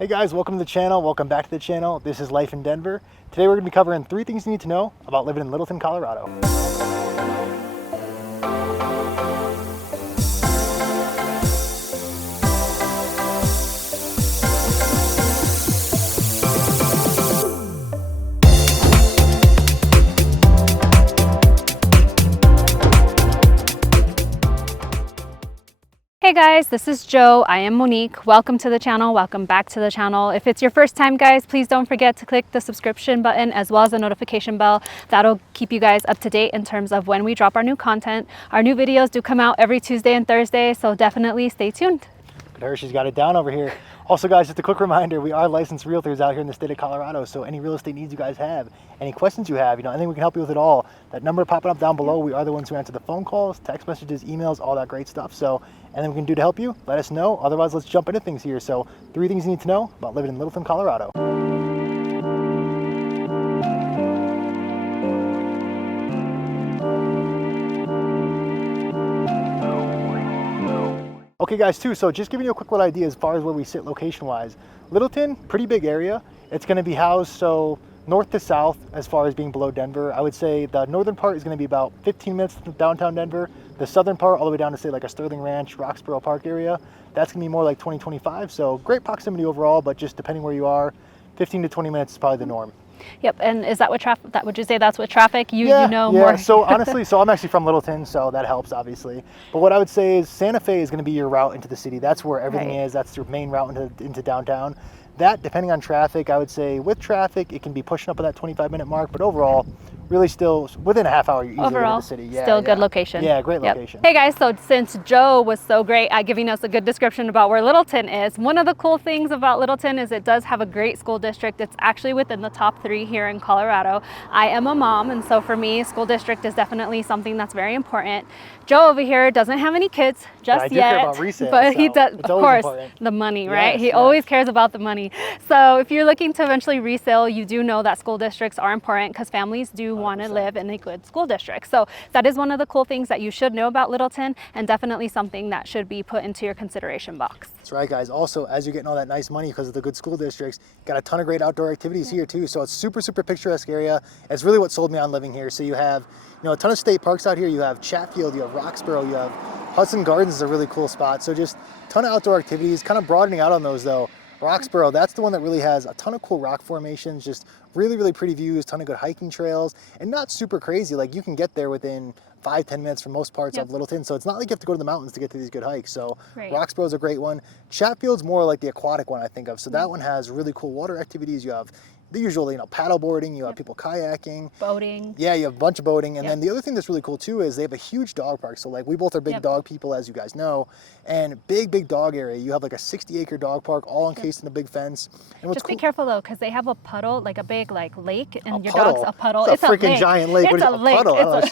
Hey guys, welcome to the channel. Welcome back to the channel. This is Life in Denver. Today we're going to be covering 3 things you need to know about living in Littleton, Colorado. Hey guys, this is Jo. I am Monique. Welcome to the channel. Welcome back to the channel. If it's your first time, guys, please don't forget to click the subscription button as well as the notification bell. That'll keep you guys up to date in terms of when we drop our new content. Our new videos do come out every Tuesday and Thursday, so definitely stay tuned. Look at her, she's got it down over here. Also guys, just a quick reminder, we are licensed realtors out here in the state of Colorado, so any real estate needs you guys have, any questions you have, anything we can help you with at all, that number popping up down below, we are the ones who answer the phone calls, text messages, emails, all that great stuff. So anything we can do to help you, let us know. Otherwise, let's jump into things here. So 3 things you need to know about living in Littleton, Colorado. Okay guys, so just giving you a quick little idea as far as where we sit location wise. Littleton, pretty big area. It's going to be housed so north to south as far as being below Denver. I would say the northern part is going to be about 15 minutes from downtown Denver. The southern part all the way down to say like a Sterling Ranch, Roxborough Park area, that's going to be more like 20-25. So great proximity overall, but just depending where you are, 15 to 20 minutes is probably the norm. Yep, and is that what traffic, would you say that's what traffic? You know yeah. more? So honestly, I'm actually from Littleton, so that helps obviously. But what I would say is Santa Fe is going to be your route into the city. That's where everything is. That's your main route into downtown. That, depending on traffic, I would say with traffic, it can be pushing up on that 25-minute mark, but overall, really still within a half hour, you're easily in the city. Yeah, still good location. Yeah, great location. Hey guys, so since Jo was so great at giving us a good description about where Littleton is, one of the cool things about Littleton is it does have a great school district. It's actually within the top 3 here in Colorado. I am a mom, and so for me, school district is definitely something that's very important. Jo over here doesn't have any kids just yet, care about resale, but so he does, of course, important. The money, right? Yes, He always cares about the money. So if you're looking to eventually resale, you do know that school districts are important because families do 100%. want to live in a good school district. So that is one of the cool things that you should know about Littleton, and definitely something that should be put into your consideration box. That's right, guys. Also, as you're getting all that nice money because of the good school districts, got a ton of great outdoor activities here too. So it's super picturesque area. It's really what sold me on living here. So you have, a ton of state parks out here. You have Chatfield, you have Roxborough, you have Hudson Gardens is a really cool spot. So just a ton of outdoor activities, kind of broadening out on those though. Roxborough, that's the one that really has a ton of cool rock formations, just really pretty views, ton of good hiking trails, and not super crazy. Like you can get there within 5-10 minutes from most parts of Littleton. So it's not like you have to go to the mountains to get to these good hikes. So Roxborough's a great one. Chatfield's more like the aquatic one I think of. So that one has really cool water activities. You have the usual, paddle boarding, you have people kayaking. Boating. Yeah, you have a bunch of boating. And then the other thing that's really cool too is they have a huge dog park. So like we both are big dog people, as you guys know, and big dog area. You have like a 60-acre dog park all encased in a big fence. And just be careful though, because they have a puddle, like a big lake, and your puddle. dog's a puddle. It's a freaking giant lake. It's a lake. Puddle.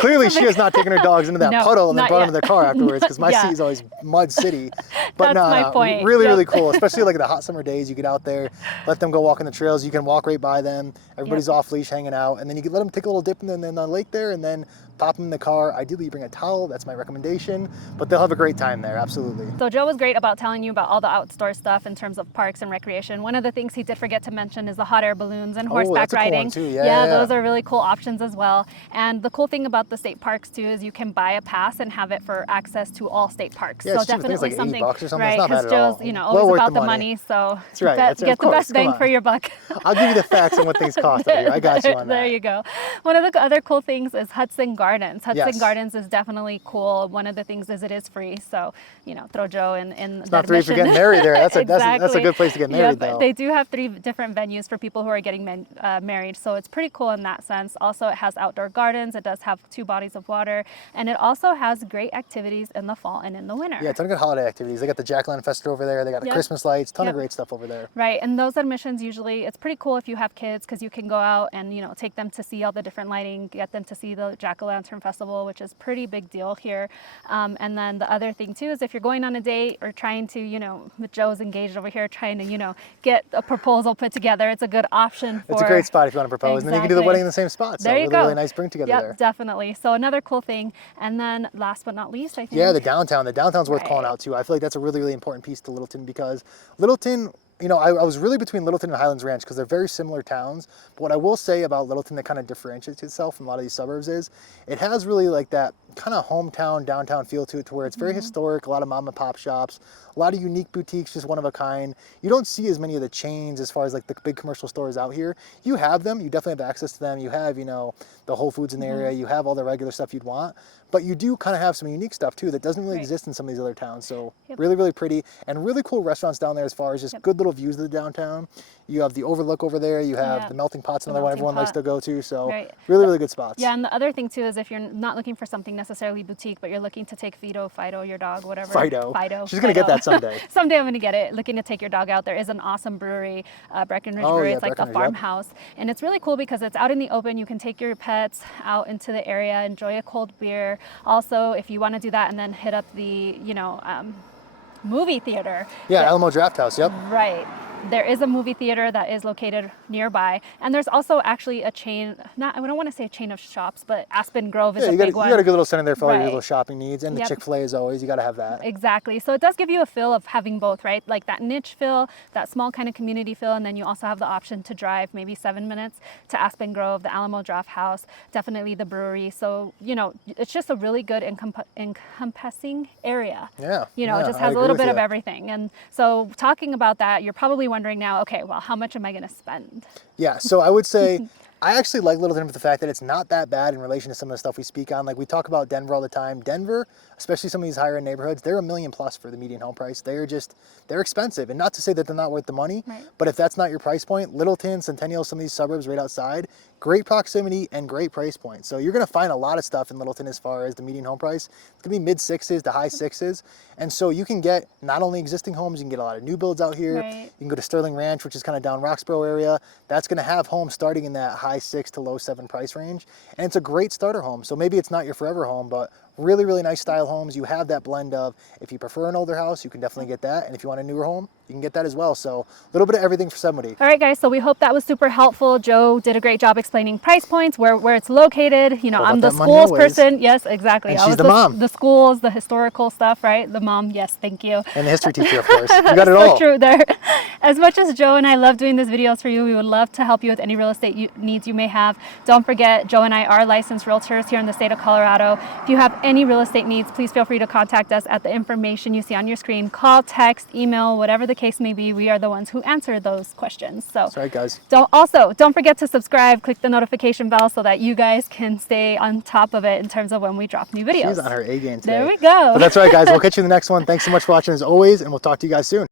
Clearly she has not taken her dogs into that puddle and then brought them to their car afterwards, because my seat is always mud city. But that's my point. Really cool, especially like the hot summer days. You get out there, let them go walk on the trails. You can walk right by them. Everybody's off leash hanging out, and then you can let them take a little dip in the lake there, and then pop them in the car. Ideally you bring a towel, that's my recommendation, but they'll have a great time there, absolutely. So Jo was great about telling you about all the outdoor stuff in terms of parks and recreation. One of the things he did forget to mention is the hot air balloons and horseback riding. Cool one too. Yeah, those are really cool options as well. And the cool thing about the state parks too is you can buy a pass and have it for access to all state parks. Yeah, so definitely like something, $80 or something. right? Because Jo's, always about the money. So that's right. Get the best bang for your buck. I'll give you the facts on what things cost over here. I got you on that. There you go. One of the other cool things is Hudson Gardens. Hudson Gardens is definitely cool. One of the things is it is free. So, throw Jo in it's not free for getting married there. That's a good place to get married though. They do have 3 different venues for people who are getting married. So it's pretty cool in that sense. Also, it has outdoor gardens. It does have 2 bodies of water. And it also has great activities in the fall and in the winter. Yeah, a ton of good holiday activities. They got the Jack-O-Lantern over there. They got the Christmas lights, ton of great stuff over there. Right, and those admissions usually, it's pretty cool if you have kids because you can go out and, take them to see all the different lighting, get them to see the Jack-O-Lantern Festival, which is pretty big deal here. And then the other thing too is if you're going on a date or trying to, with Jo's engaged over here, trying to, get a proposal put together, it's a good option for... It's a great spot if you want to propose. And then you can do the wedding in the same spot. So there you go. Really nice bring together there. Definitely. So another cool thing. And then last but not least, I think... Yeah, the downtown. The downtown's worth calling out too. I feel like that's a really important piece to Littleton, because Littleton, you know, I was really between Littleton and Highlands Ranch because they're very similar towns. But what I will say about Littleton that kind of differentiates itself from a lot of these suburbs is it has really like that kind of hometown, downtown feel to it, to where it's very historic, a lot of mom and pop shops, a lot of unique boutiques, just one of a kind. You don't see as many of the chains as far as like the big commercial stores out here. You have them, you definitely have access to them. You have, you know, the Whole Foods in the area, you have all the regular stuff you'd want, but you do kind of have some unique stuff too that doesn't really exist in some of these other towns. So really, really pretty and really cool restaurants down there as far as just good little views of the downtown. You have the Overlook over there. You have the Melting Pot's another one everyone likes to go to. So really, really good spots. Yeah, and the other thing too is if you're not looking for something necessarily boutique, but you're looking to take Fido, your dog, whatever. Fido. She's going to get that someday. Someday I'm going to get it. Looking to take your dog out. There is an awesome brewery, Breckenridge Brewery. It's like the farmhouse. And it's really cool because it's out in the open. You can take your pets out into the area, enjoy a cold beer. Also, if you want to do that and then hit up the, you know, movie theater. Yeah, Alamo Drafthouse, yep. Right. There is a movie theater that is located nearby, and there's also actually a chain, I don't want to say a chain of shops, but Aspen Grove is a big one. You got a good little center there for all your little shopping needs, and the Chick-fil-A as always, you got to have that. Exactly. So it does give you a feel of having both, right? Like that niche feel, that small kind of community feel, and then you also have the option to drive maybe 7 minutes to Aspen Grove, the Alamo Drafthouse, definitely the brewery. So, you know, it's just a really good encompassing area. Yeah. You know, it just has a little bit of everything. And so talking about that, you're probably wondering now, okay, well, how much am I going to spend? Yeah, so I would say I actually like Littleton for the fact that it's not that bad in relation to some of the stuff we speak on. Like we talk about Denver all the time. Denver, especially some of these higher end neighborhoods, they're $1 million plus for the median home price. They're expensive. And not to say that they're not worth the money, but if that's not your price point, Littleton, Centennial, some of these suburbs right outside, great proximity and great price point. So you're going to find a lot of stuff in Littleton as far as the median home price. It's going to be mid sixes to high sixes. And so you can get not only existing homes, you can get a lot of new builds out here. You can go to Sterling Ranch, which is kind of down Roxborough area. That's going to have homes starting in that high 6 to low 7 price range. And it's a great starter home. So maybe it's not your forever home, but really, really nice style homes. You have that blend of, if you prefer an older house, you can definitely get that. And if you want a newer home, you can get that as well. So a little bit of everything for somebody. All right, guys. So we hope that was super helpful. Joe did a great job explaining price points, where it's located. You know, I'm the schools person. Yes, exactly. And she's the mom. The schools, the historical stuff, right? The mom. Yes, thank you. And the history teacher, of course. You got it all. So true there. As much as Joe and I love doing these videos for you, we would love to help you with any real estate needs you may have. Don't forget, Joe and I are licensed realtors here in the state of Colorado. If you have any real estate needs, please feel free to contact us at the information you see on your screen. Call, text, email, whatever the case may be. We are the ones who answer those questions. So that's right, guys. Don't forget to subscribe, click the notification bell so that you guys can stay on top of it in terms of when we drop new videos. She's on her A game today. There we go. But that's right, guys. We'll catch you in the next one. Thanks so much for watching as always, and we'll talk to you guys soon.